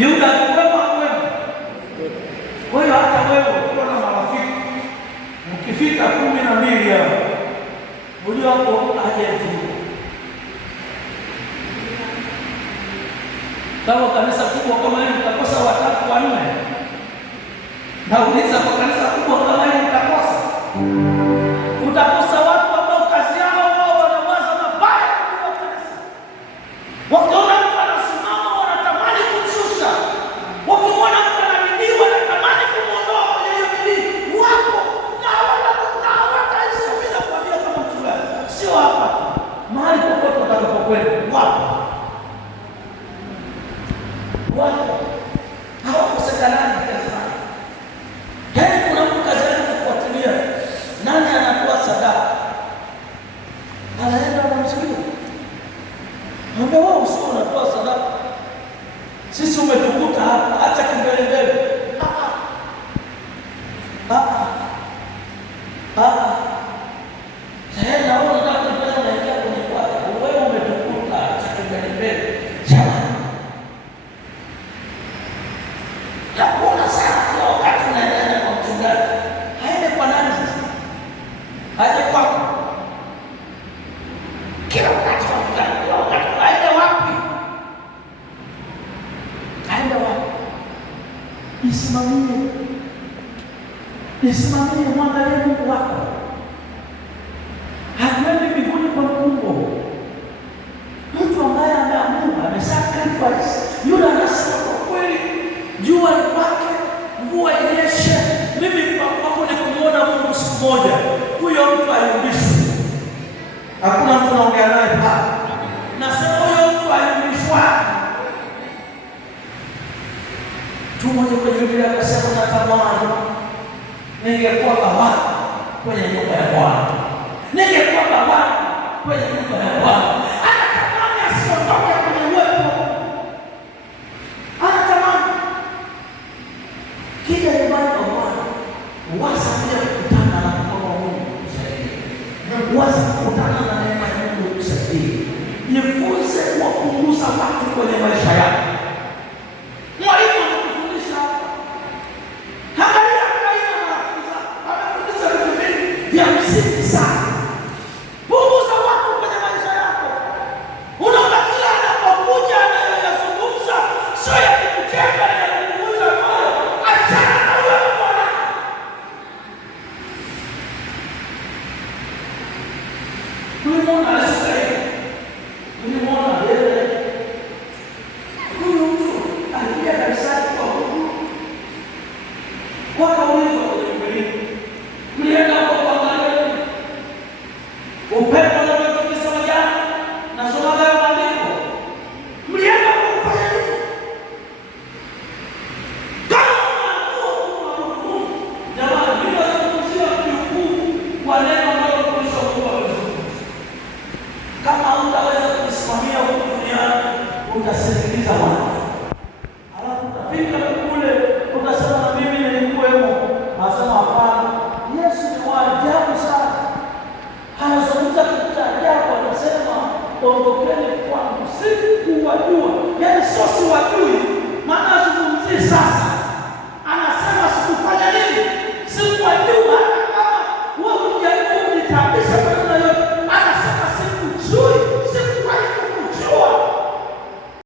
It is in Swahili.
Yuda alikuwa kwema. Kwa hiyo hata wewe ukiwa na marafiki mkifika 12 hapo mlio hapo ajenti. Kama kanisa kubwa kama hili mtakosa 3 4. Nauliza kwa kanisa kubwa kama hili mtakosa. Utakosa watu ambao kazi yao wao wanawaza mabaya kwa kanisa. Wakiona mtu anasimama wanatamani kumshusha. Wakimwona mtu anabidii wanatamani kumuondoa kwenye hiyo bidii. Wapo na hawataisha bila kuambia kama mchungaji. Sio hapa. Mahali popote utakapokwenda wapo. Wapo. Hawakosekanani kazi. Yaani kuna mtu kazi yake kufuatilia nani anatoa sadaka. Anaenda anamsikia. Mwambie wewe usio unatoa sadaka. Sisi umetukuta hapa, acha kimbelembele. Tena wewe unataka kufanya unaingia kwenye kwako. Wewe umetukuta, acha kimbelembele. Jamani. Hakuna sana kwa wakati unaenda kwa mchungaji. Haende kwa nani sasa? Haje kwako. Kila wakati aende wapi? Aende wapi? Isimamie, mwangalie Mungu wako. Hatuendi mbinguni kwa mkumbo. Mtu ambaye ameamua, amesacrifice, yule anasema kwa kweli, jua lipake, mvua inyeshe, mimi hapo ni kumuona Mungu siku moja. Huyo mtu ayumbishwe. Hakuna mtu anaongea naye hapa. Nasema huyo mtu ayumbishwa. Tu mmoja kwenye Biblia akasema natamani ningekuwa baba kwenye nyumba ya Bwana. Ningekuwa baba kwenye nyumba ya Bwana. Anatamani asiondoke kwenye uwepo. Anatamani kija nyumbani kwa Bwana. Waza kuja kukutana na mkono wa Mungu kusaidia. Waza kukutana na neema ya Mungu kusaidia. Jifunze kuwapunguza watu kwenye maisha yako. Mwalimu anakufundisha hapa. Angalia Kaini anafundisha vitu vingi vya msingi sana. Punguza watu kwenye maisha yako. Unaona kila anapokuja anayoyazungumza sio ya kukujenga na ya kukuvunja moyo. Achana na huyo mtu wako. Ulimwona Israeli. Ulimwona David. Huyu mtu alikuja kanisani kwa Mungu. Wakaulizwa kwenye Biblia. Mlienda kwa kuangalia upepo na watu kisema jana na soma hayo maandiko. Mlienda kwa kufanya nini? Kama Mungu. Jamani, mimi nazungumzia ukuu wa neno ambalo tulishakuwa vizuri. Kama hutaweza kusimamia huko duniani, utasikiliza watu. Alafu utafika kule utasema na mimi nilikuwemo. Nasema hapana. Yesu ni wa ajabu sana. Anazungumza kitu cha ajabu, anasema ondokeni kwangu, sikuwajua. Yaani sio siwajui, maana azungumzie sasa. Anasema sikufanya nini? Sikuwajua.